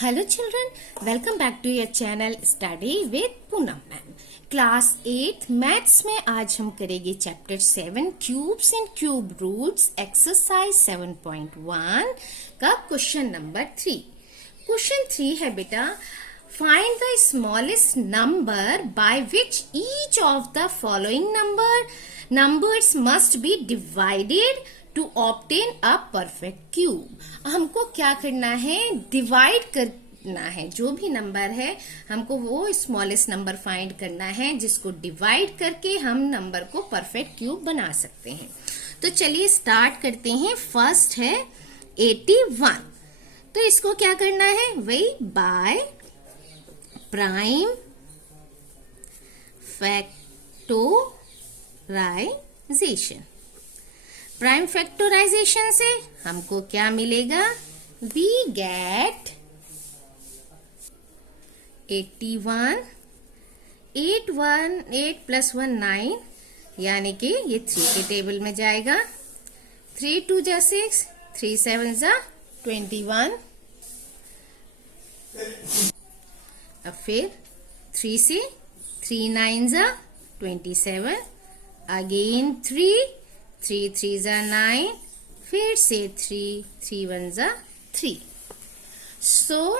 Hello children, welcome back to your channel Study with Poonam Ma'am. Class 8 maths में आज हम करेंगे chapter 7 cubes and cube roots exercise 7.1 का question number 3। Question 3 है बेटा, find the smallest number by which each of the following numbers must be divided to obtain a perfect cube. हमको क्या करना है, डिवाइड करना है। जो भी नंबर है हमको वो स्मॉलेस्ट नंबर फाइंड करना है जिसको डिवाइड करके हम नंबर को परफेक्ट क्यूब बना सकते हैं। तो चलिए स्टार्ट करते हैं। फर्स्ट है 81। तो इसको क्या करना है, वही by prime factorization. Prime factorization से हमको क्या मिलेगा, वी गेट 81, 8 + 1 9, यानी कि ये 3 के टेबल में जाएगा। 3 2 = 6, 3 7 = 21। अब फिर 3 से 3 9 = 27, अगेन 3 3 = 9, फिर से 3 1 = 3। सो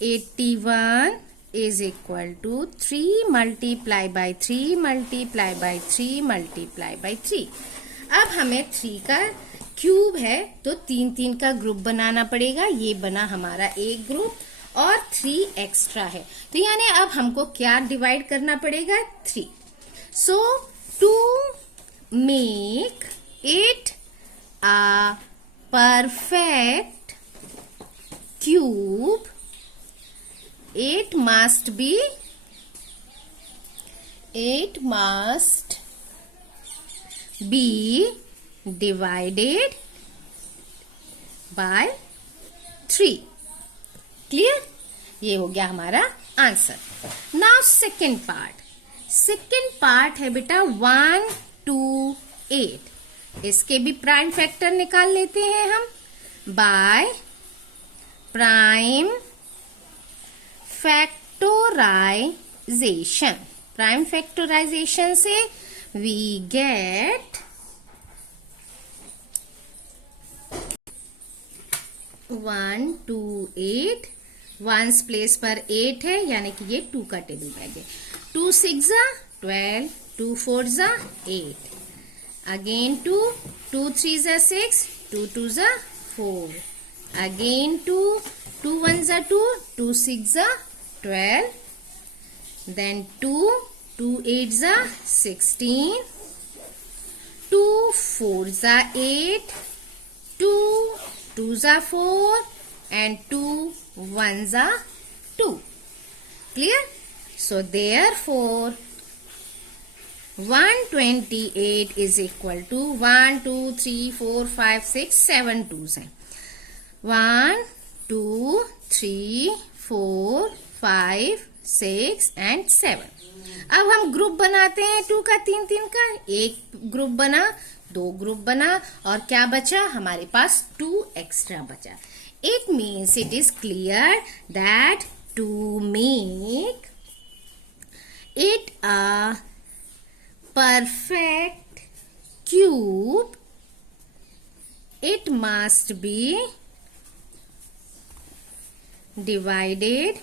81 is equal to 3 multiply by 3 multiply by 3 multiply by 3। अब हमें 3 का क्यूब है तो 3 का ग्रुप बनाना पड़ेगा। ये बना हमारा एक ग्रुप और 3 एक्स्ट्रा है, तो यानी अब हमको क्या डिवाइड करना पड़ेगा, 3। सो to make it a perfect cube, it must be divided by 3। Clear? ये हो गया हमारा आंसर। नाउ सेकेंड पार्ट है बेटा 1 2 8। इसके भी प्राइम फैक्टर निकाल लेते हैं हम by prime factorization. Prime factorization से वी गेट 1 2 8। 1 प्लेस पर 8 है, यानी कि ये 2 का टेबल में गए। 2 6 = 12, 2 4 = 8, again 2 3 = 6, 2 2 = 4, again 2 1 = 2, 2 6 = 12, then 2 8 = 16, 2 4 = 8, 2 2 = 4 and 2 1 = 2। Clear? So therefore 128 is equal to 1 2 3 4 5 6 7 2s हैं। 1 2 3 4 5 6 and 7। अब हम ग्रुप बनाते हैं 2 का 3 का। एक ग्रुप बना, 2 ग्रुप बना, और क्या बचा हमारे पास, 2 एक्स्ट्रा बचा। It means it is clear that to make it a perfect cube, it must be divided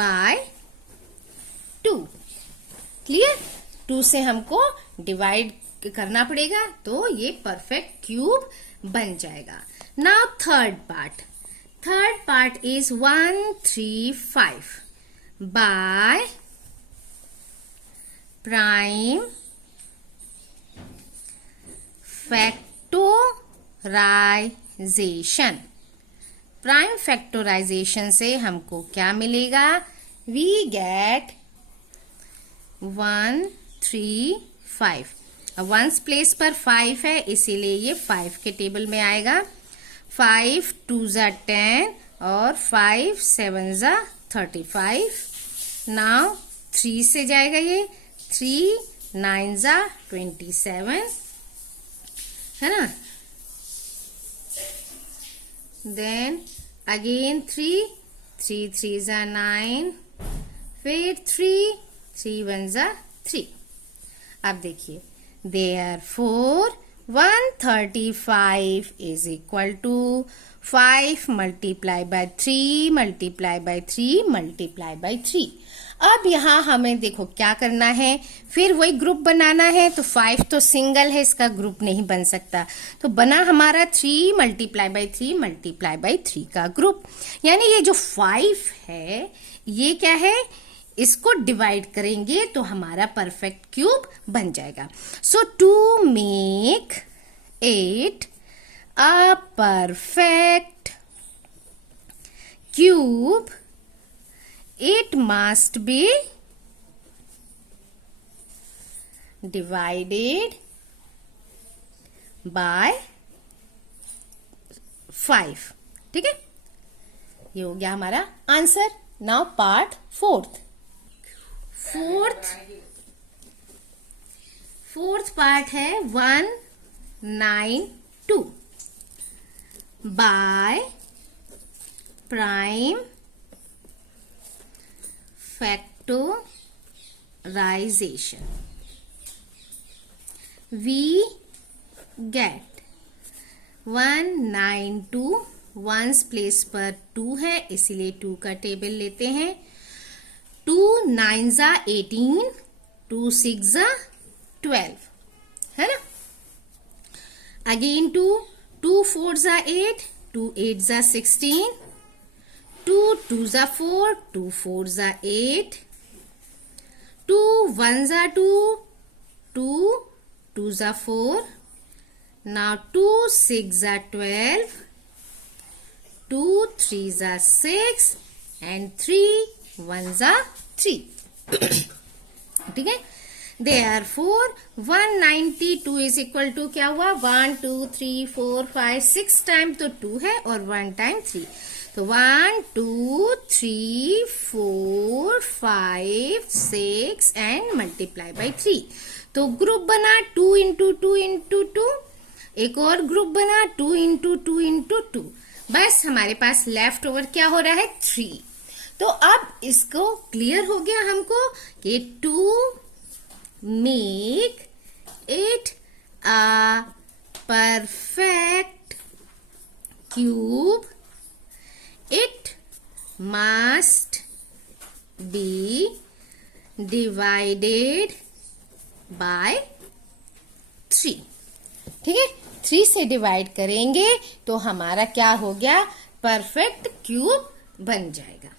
by 2। Clear? 2 से हमको डिवाइड करना पड़ेगा तो ये परफेक्ट क्यूब बन जाएगा। Now third part is 135 by prime factorization. Prime factorization से हमको क्या मिलेगा, वी गेट 1 3 5। अब 1 प्लेस पर 5 है, इसीलिए ये 5 के टेबल में आएगा। 5 2 = 10 और 5 7 = 35। नाउ 3 से जाएगा ये, 3 9 = 27, है ना। then again 3, 3 3s are 9, फिर 3, 3 1s are 3. अब देखिए, therefore 135 is equal to 5 multiply by 3 multiply by 3 multiply by 3. अब यहाँ हमें देखो क्या करना है, फिर वही ग्रुप बनाना है. तो 5 तो सिंगल है, इसका ग्रुप नहीं बन सकता. तो बना हमारा 3 multiply by 3 multiply by 3 का ग्रुप. यानी ये जो 5 है ये क्या है, इसको डिवाइड करेंगे तो हमारा परफेक्ट क्यूब बन जाएगा. सो to make 8 a perfect cube, it must be divided by 5. ठीक है, ये हो गया हमारा answer. Now part fourth part है 192 by prime factorization. We get 192, ones place पर 2 है इसीलिए 2 का टेबल लेते हैं. 2 9s are 18, 2 6s are 12 है ना. Again 2 4s are 8, 2 8s are 16, 2 2s are 4, 2 4s are 8, 2 1s are 2, 2 2s are 4. Now 2 6s are 12, 2 3s are 6 and 3 1s are 3. ठीक है. Therefore 192 is equal to क्या हुआ, 1 2 3 4 5 6 टाइम तो 2 है और 1 टाइम 3. तो 1 2 3 4 5 6 एंड मल्टीप्लाई बाई 3. तो ग्रुप बना 2 इंटू 2 इंटू 2. एक और ग्रुप बना 2 इंटू 2 इंटू 2. बस हमारे पास लेफ्ट ओवर क्या हो रहा है, 3. तो अब इसको क्लियर हो गया हमको कि 2 make it a perfect cube, it must be divided by 3. ठीक है, 3 से डिवाइड करेंगे तो हमारा क्या हो गया, परफेक्ट क्यूब बन जाएगा.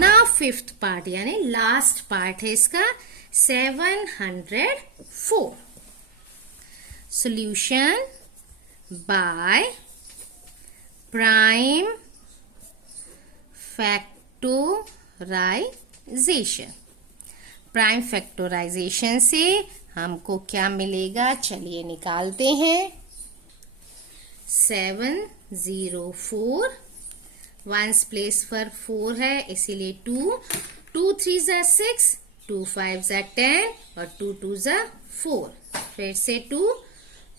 नाउ फिफ्थ पार्ट यानी लास्ट पार्ट है इसका 704. Solution by prime factorization. Prime factorization से हमको क्या मिलेगा, चलिए निकालते हैं. 704, वंस प्लेस पर 4 है इसीलिए 2 3s are 6, 2 5s are 10 और 2 2s are 4. फिर से 2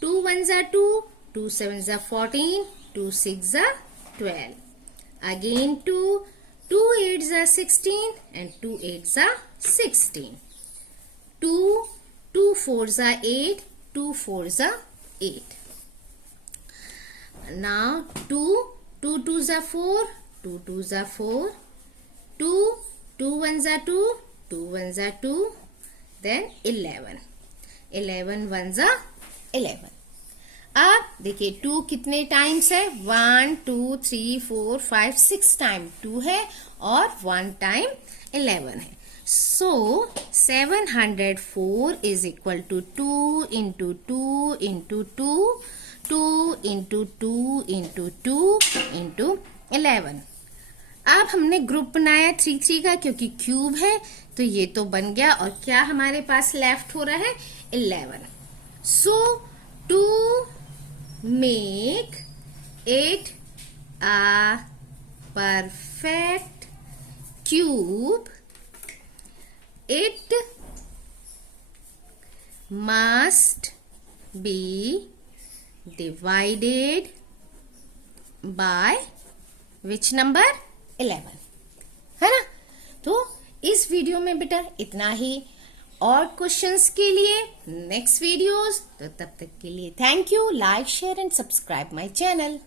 1s are 2, 2 7s are 14, 2 6s are 12. Again 2 8s are 16 and 2 8s are 16. 2 4s are 8, 2 4s are 8. Now 2 2s are 4, 2 2s are 4, 2 1s are 2, 2 1s are 2, then 11 1s are 11. अब देखिए 2 कितने times है, 1 2 3 4 5 6 time 2 है और 1 time 11 है. So 704 is equal to 2 into 2 into 2, 2 into 2 into 2 into 11. अब हमने group बनाया 3 3 का क्योंकि क्यूब है तो ये तो बन गया और क्या हमारे पास लेफ्ट हो रहा है 11. So to make it a perfect cube, it must be divided by which number 11, है ना। तो इस वीडियो में बेटा इतना ही, और क्वेश्चंस के लिए नेक्स्ट वीडियोस, तो तब तक के लिए thank you. Like share and subscribe my channel.